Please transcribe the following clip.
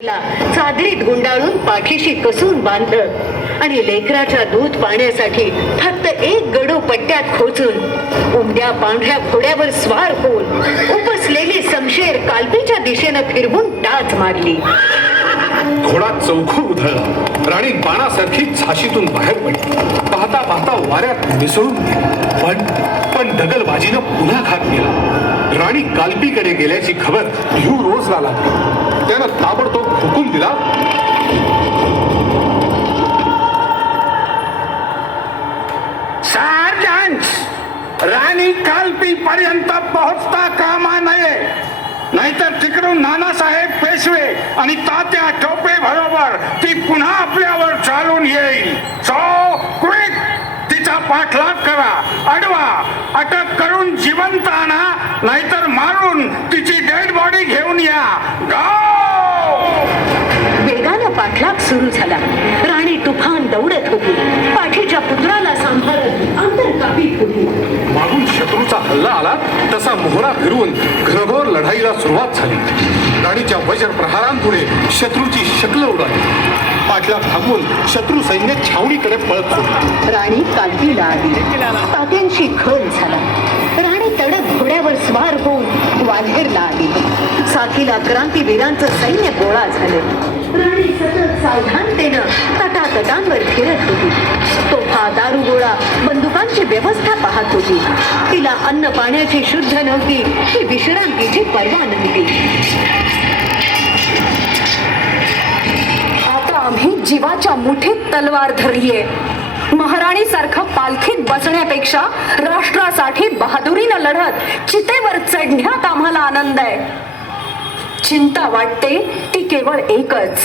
चादरीत गुंडाळून पाठीशी कसून बांधलं आणि लेकराच्या दूध पाण्यासाठी फक्त एक गडू पट्ट्यात खोचून उमद्या पांढऱ्या घोड्यावर स्वार होऊन उपसलेली समशेर कालपीच्या दिशेनं फिरवून टाच मारली. घोडा चौखूर उधळला. राणी बाणासारखी झाशीतून बाहेर पडली. पाहता पाहता वाऱ्यात मिसळून गेली. पण दगलबाजीनं पुन्हा घात केला. राणी कालपीकडे गेल्याची खबर रोजला लागली. त्यानं ताबडतोब हुकूम दिला, सार्जंट्स, राणी कालपी पर्यंत पोहोचता कामा नये, नाहीतर तिकडून नानासाहेब पेशवे आणि तात्या टोपे बरोबर ती पुन्हा आपल्यावर चालून येईल. सो क्विक, तिचा पाठलाग करा, अडवा, अटक करून जिवंत आणा, नाहीतर मारून तिची डेड बॉडी घेऊन या. वेगानं पाठलाग सुरू झाला. राणी तुफान दौडत होती. पाठीच्या पुत्राला सांभाळत अंतर कापीत होती. मागून शत्रूचा हल्ला आला तसा मोहरा फिरवून घनघोर लढाईला सुरुवात झाली. राणीच्या वज्र प्रहारांपुढे शत्रूची शक्ल उडाली. पाठलाग थांबवून शत्रू सैन्य छावणीकडे पळत होते. राणी कालपीला आली. तात्यांशी खल झाला. राणी तडक घोड्यावर स्वार होऊन वाल्हेरला आली. साथीला क्रांतीवीरांचं सैन्य गोळा झालं. राणी सतत सावधानतेनं तटातटांवर फिरत होती. तोफा, दारुगोळा, बंदुकांची व्यवस्था पाहत होती. तिला अन्न पाण्याची शुद्ध नव्हती, ती विश्रांतीची पर्वा नव्हती. आता आम्ही जीवाच्या मुठीत तलवार धरलीये. महाराणी सारखं पालखीत बसण्यापेक्षा राष्ट्रासाठी बहादुरीनं लढत चितेवर चढण्यात आम्हाला आनंद आहे. चिंता वाटते ती केवळ एकच,